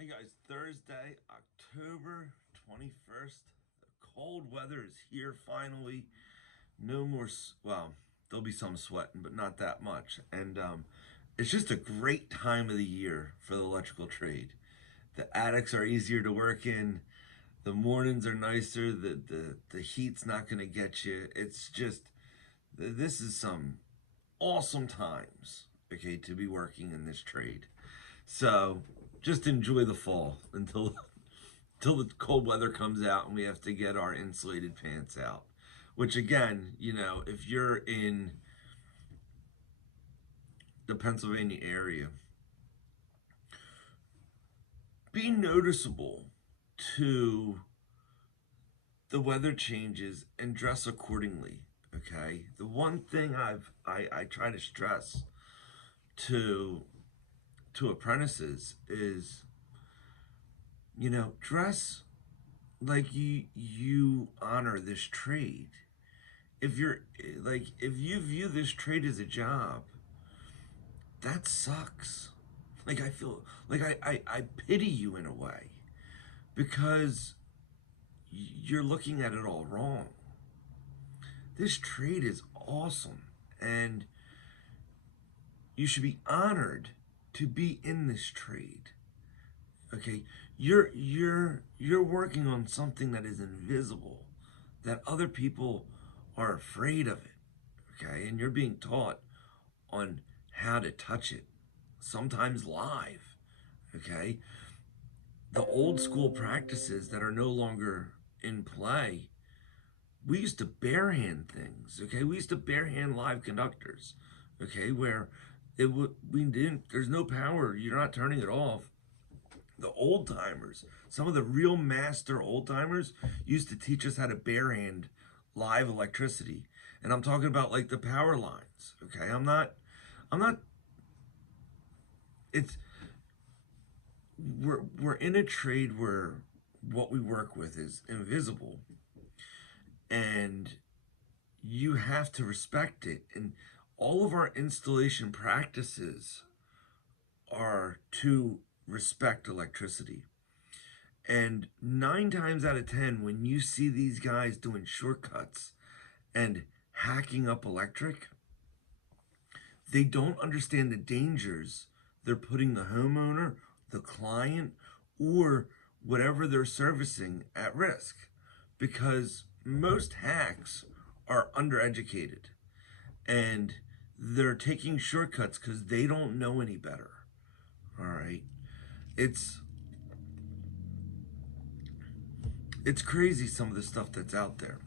Hey guys, Thursday, October 21st. The cold weather is here finally. No more, well, there'll be some sweating, but not that much. And it's just a great time of the year for the electrical trade. The attics are easier to work in. The mornings are nicer. The heat's not going to get you. It's just, this is some awesome times, okay, to be working in this trade. So just enjoy the fall until the cold weather comes out and we have to get our insulated pants out. Which again, if you're in the Pennsylvania area, be noticeable to the weather changes and dress accordingly. Okay. The one thing I try to stress to apprentices is, dress like you honor this trade. If you view this trade as a job, that sucks. Like, I feel like I pity you in a way, because you're looking at it all wrong. This trade is awesome, and you should be honored to be in this trade. Okay, you're working on something that is invisible, that other people are afraid of it. Okay, and you're being taught on how to touch it, sometimes live. Okay, the old school practices that are no longer in play. We used to barehand things. Okay, we used to barehand live conductors. Okay, where we didn't. There's no power. You're not turning it off. The old timers, some of the real master old timers, used to teach us how to barehand live electricity. And I'm talking about like the power lines. Okay. I'm not, it's, we're in a trade where what we work with is invisible, and you have to respect it. And all of our installation practices are to respect electricity. And 9 times out of 10, when you see these guys doing shortcuts and hacking up electric, they don't understand the dangers they're putting the homeowner, the client, or whatever they're servicing at risk. Because most hacks are undereducated, and they're taking shortcuts because they don't know any better. All right. It's it's crazy, some of the stuff that's out there.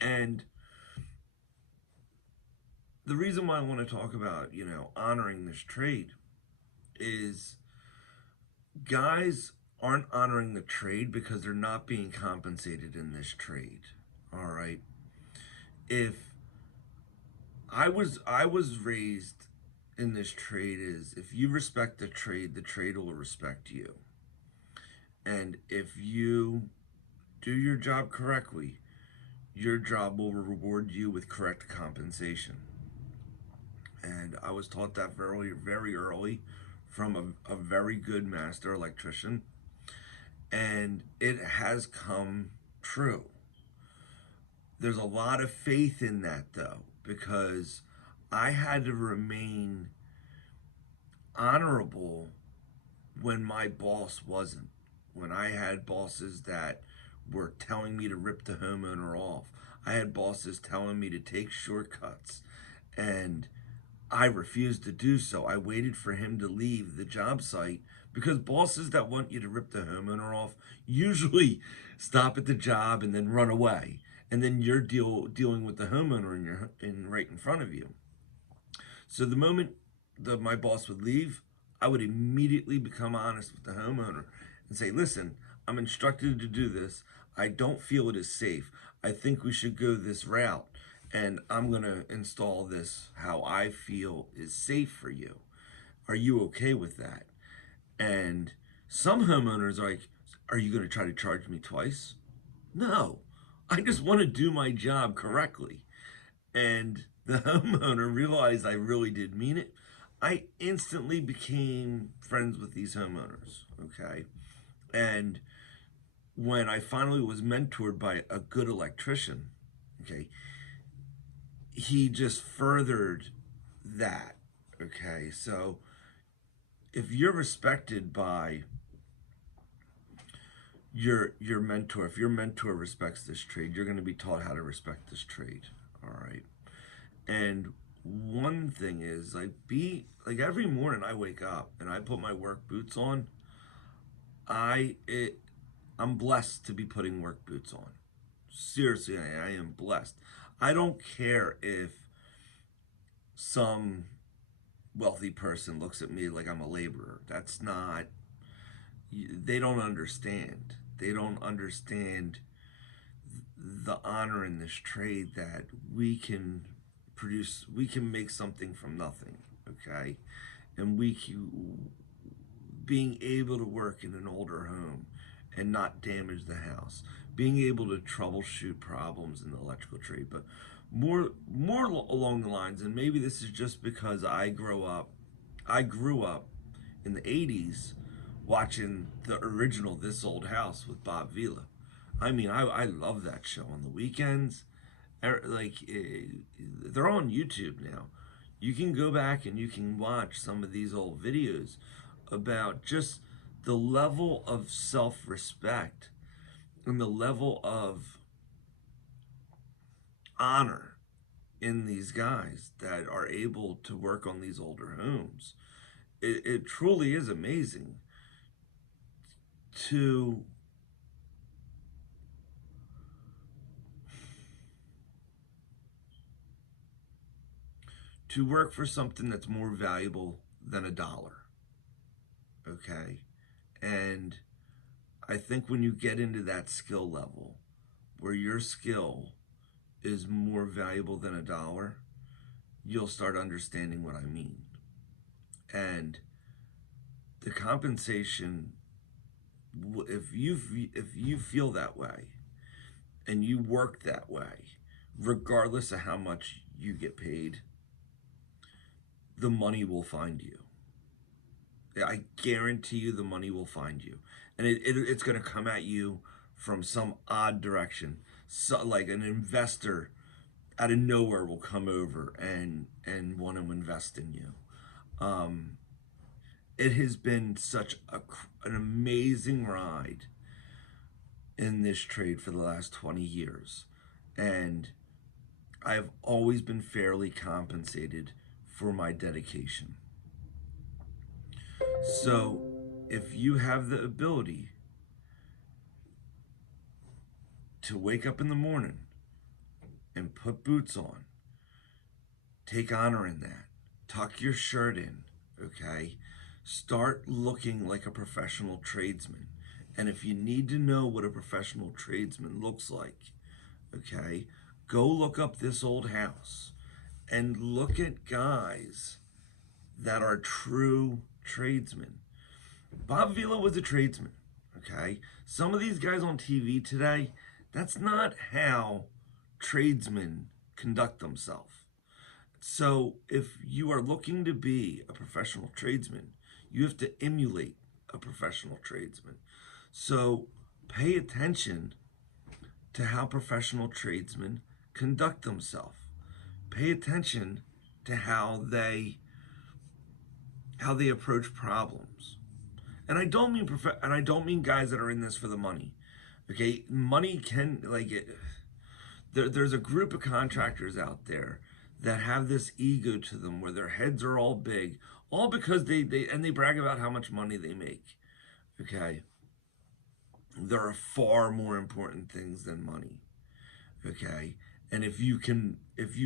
And the reason why I want to talk about, honoring this trade is, guys aren't honoring the trade because they're not being compensated in this trade. All right. If I was raised in this trade, is if you respect the trade will respect you. And if you do your job correctly, your job will reward you with correct compensation. And I was taught that very, very early from a very good master electrician. And it has come true. There's a lot of faith in that, though, because I had to remain honorable when my boss wasn't. When I had bosses that were telling me to rip the homeowner off, I had bosses telling me to take shortcuts, and I refused to do so. I waited for him to leave the job site, because bosses that want you to rip the homeowner off usually stop at the job and then run away. And then you're dealing with the homeowner right in front of you. So the moment my boss would leave, I would immediately become honest with the homeowner and say, listen, I'm instructed to do this. I don't feel it is safe. I think we should go this route. And I'm going to install this how I feel is safe for you. Are you okay with that? And some homeowners are like, are you going to try to charge me twice? No, I just want to do my job correctly. And the homeowner realized I really did mean it. I instantly became friends with these homeowners, okay? And when I finally was mentored by a good electrician, okay, he just furthered that, okay? So if you're respected by your mentor, if your mentor respects this trade, you're going to be taught how to respect this trade, all right? And one thing is, like, be like, every morning I wake up and I put my work boots on. I it I'm blessed to be putting work boots on. Seriously, I am blessed. I don't care if some wealthy person looks at me like I'm a laborer. That's not, they don't understand. They don't understand the honor in this trade that we can make something from nothing, okay? And being able to work in an older home and not damage the house, being able to troubleshoot problems in the electrical trade, but more along the lines, and maybe this is just because I grew up in the 80s watching the original This Old House with Bob Vila. I mean, I love that show on the weekends. Like, they're on YouTube now. You can go back and you can watch some of these old videos about just the level of self-respect and the level of honor in these guys that are able to work on these older homes. It truly is amazing to work for something that's more valuable than a dollar. Okay? And I think when you get into that skill level where your skill is more valuable than a dollar, you'll start understanding what I mean. And the compensation, if you feel that way and you work that way, regardless of how much you get paid, the money will find you. I guarantee you the money will find you. And it's going to come at you from some odd direction. So, like, an investor out of nowhere will come over and want to invest in you. It has been such an amazing ride in this trade for the last 20 years. And I've always been fairly compensated for my dedication. So if you have the ability to wake up in the morning and put boots on, take honor in that, tuck your shirt in, okay? Start looking like a professional tradesman. And if you need to know what a professional tradesman looks like, okay, go look up This Old House and look at guys that are true tradesmen. Bob Vila was a tradesman, okay? Some of these guys on TV today, that's not how tradesmen conduct themselves. So if you are looking to be a professional tradesman, you have to emulate a professional tradesman. So pay attention to how professional tradesmen conduct themselves. Pay attention to how they approach problems. And I don't mean guys that are in this for the money. Okay, money can, like, it. There's a group of contractors out there that have this ego to them where their heads are all big, all because they brag about how much money they make. Okay, there are far more important things than money. Okay, and if you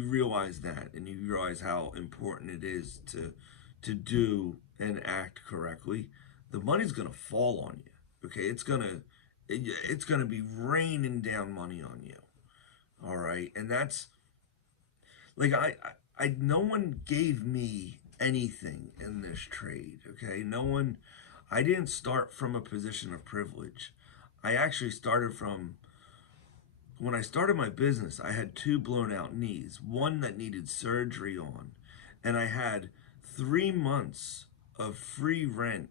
realize that, and you realize how important it is to do and act correctly, the money's gonna fall on you. Okay, it's gonna be raining down money on you. All right, and that's, like, I no one gave me anything in this trade. Okay, no one. I didn't start from a position of privilege. I actually started from, when I started my business, I had two blown out knees, one that needed surgery on, and I had 3 months of free rent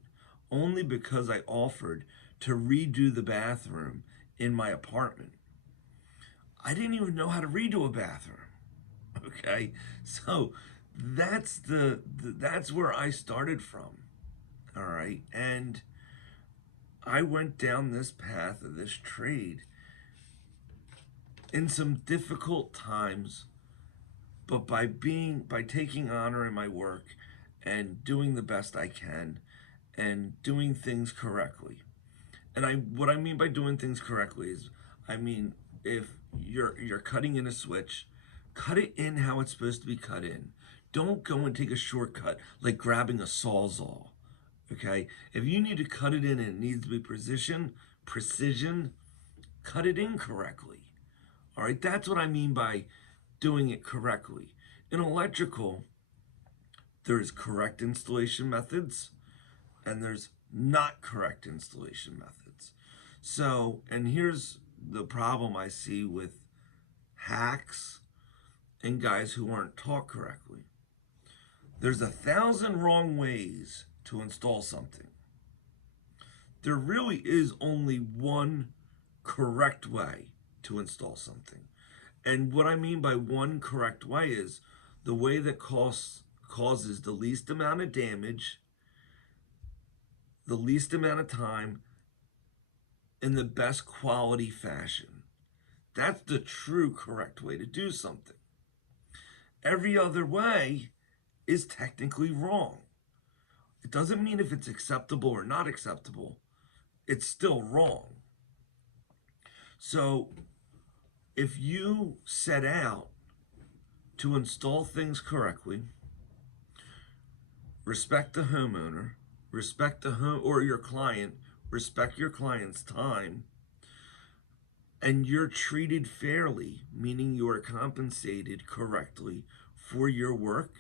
only because I offered to redo the bathroom in my apartment. I didn't even know how to redo a bathroom. Okay, so that's where I started from. All right, and I went down this path of this trade in some difficult times, but by taking honor in my work and doing the best I can and doing things correctly. And what I mean by doing things correctly is, I mean, if you're cutting in a switch, cut it in how it's supposed to be cut in. Don't go and take a shortcut like grabbing a sawzall. Okay? If you need to cut it in and it needs to be precision, cut it in correctly. All right? That's what I mean by doing it correctly. In electrical, there's correct installation methods and there's not correct installation methods. So, and here's the problem I see with hacks and guys who aren't taught correctly. There's 1,000 wrong ways to install something. There really is only one correct way to install something. And what I mean by one correct way is the way that causes the least amount of damage, the least amount of time, in the best quality fashion. That's the true correct way to do something. Every other way is technically wrong. It doesn't mean if it's acceptable or not acceptable, it's still wrong. So if you set out to install things correctly, respect the homeowner, respect the home or your client, respect your client's time, and you're treated fairly, meaning you are compensated correctly for your work.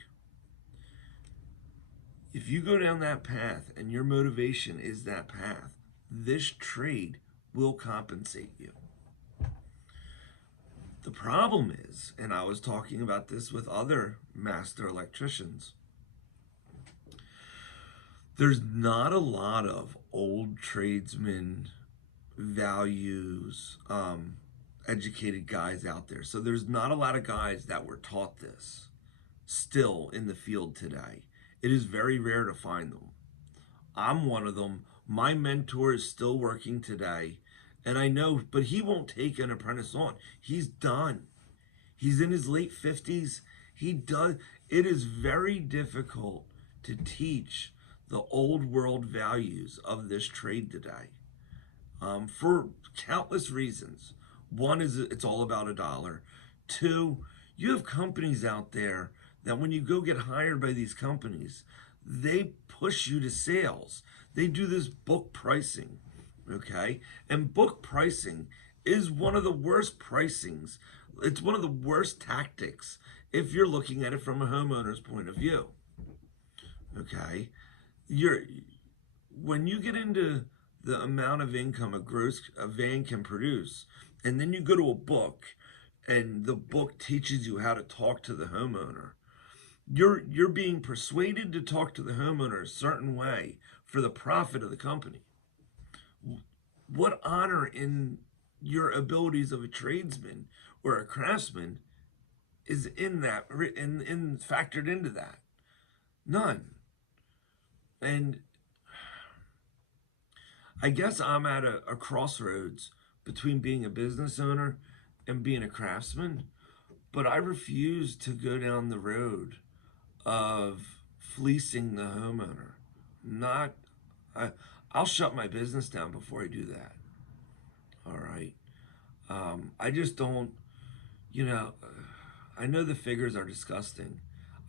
If you go down that path and your motivation is that path, this trade will compensate you. The problem is, and I was talking about this with other master electricians, there's not a lot of old tradesmen values, educated guys out there. So there's not a lot of guys that were taught this still in the field today. It is very rare to find them. I'm one of them. My mentor is still working today. And I know, but he won't take an apprentice on. He's done. He's in his late 50s. He does. It is very difficult to teach the old world values of this trade today, for countless reasons. One is it's all about a dollar. Two, you have companies out there that when you go get hired by these companies, they push you to sales. They do this book pricing, okay? And book pricing is one of the worst pricings. It's one of the worst tactics if you're looking at it from a homeowner's point of view, okay? When you get into the amount of income a van can produce, and then you go to a book and the book teaches you how to talk to the homeowner, you're being persuaded to talk to the homeowner a certain way for the profit of the company. What honor in your abilities of a tradesman or a craftsman is in that, in factored into that? None. And I guess I'm at a crossroads between being a business owner and being a craftsman, but I refuse to go down the road of fleecing the homeowner. I'll shut my business down before I do that. All right. I just don't, you know, I know the figures are disgusting.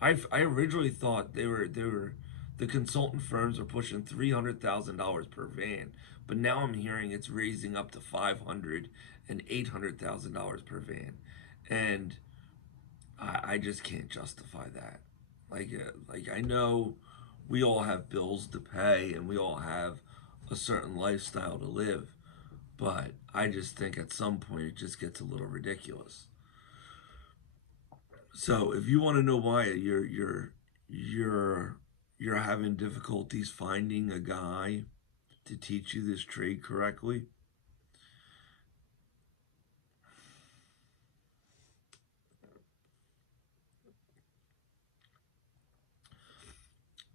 I originally thought the consultant firms are pushing $300,000 per van, but now I'm hearing it's raising up to $500,000 and $800,000 per van, and I just can't justify that. Like I know we all have bills to pay and we all have a certain lifestyle to live, but I just think at some point it just gets a little ridiculous. So if you want to know why your you're having difficulties finding a guy to teach you this trade correctly,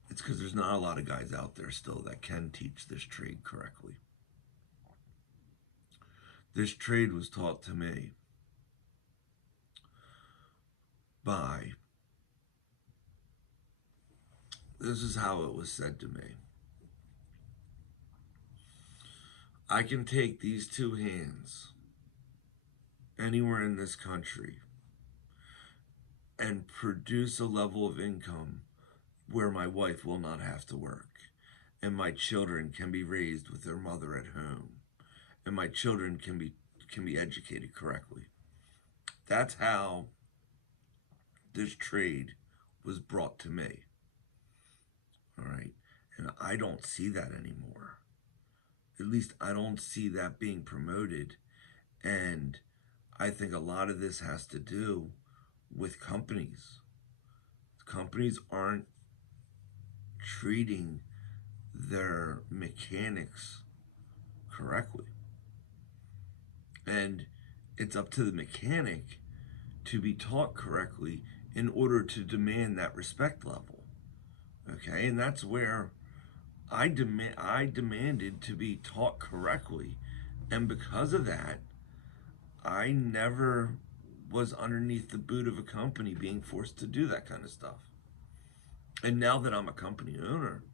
it's because there's not a lot of guys out there still that can teach this trade correctly. This trade was taught to me by, this is how it was said to me. I can take these two hands anywhere in this country and produce a level of income where my wife will not have to work, and my children can be raised with their mother at home, and my children can be educated correctly. That's how this trade was brought to me. All right. And I don't see that anymore. At least I don't see that being promoted. And I think a lot of this has to do with companies. Companies aren't treating their mechanics correctly. And it's up to the mechanic to be taught correctly in order to demand that respect level. Okay, and that's where I demanded to be taught correctly, and because of that, I never was underneath the boot of a company being forced to do that kind of stuff. And now that I'm a company owner,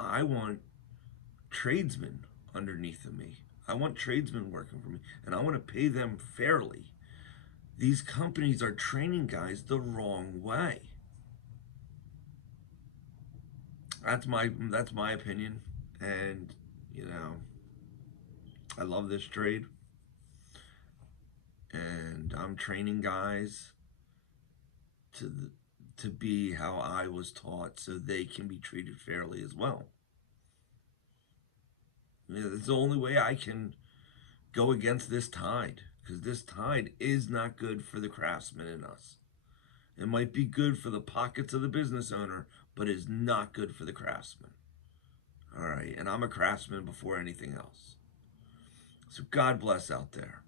I want tradesmen underneath of me. I want tradesmen working for me, and I want to pay them fairly. These companies are training guys the wrong way. That's my opinion, and I love this trade, and I'm training guys to be how I was taught, so they can be treated fairly as well. It's the only way I can go against this tide, because this tide is not good for the craftsman in us. It might be good for the pockets of the business owner, but is not good for the craftsman. All right, and I'm a craftsman before anything else. So God bless out there.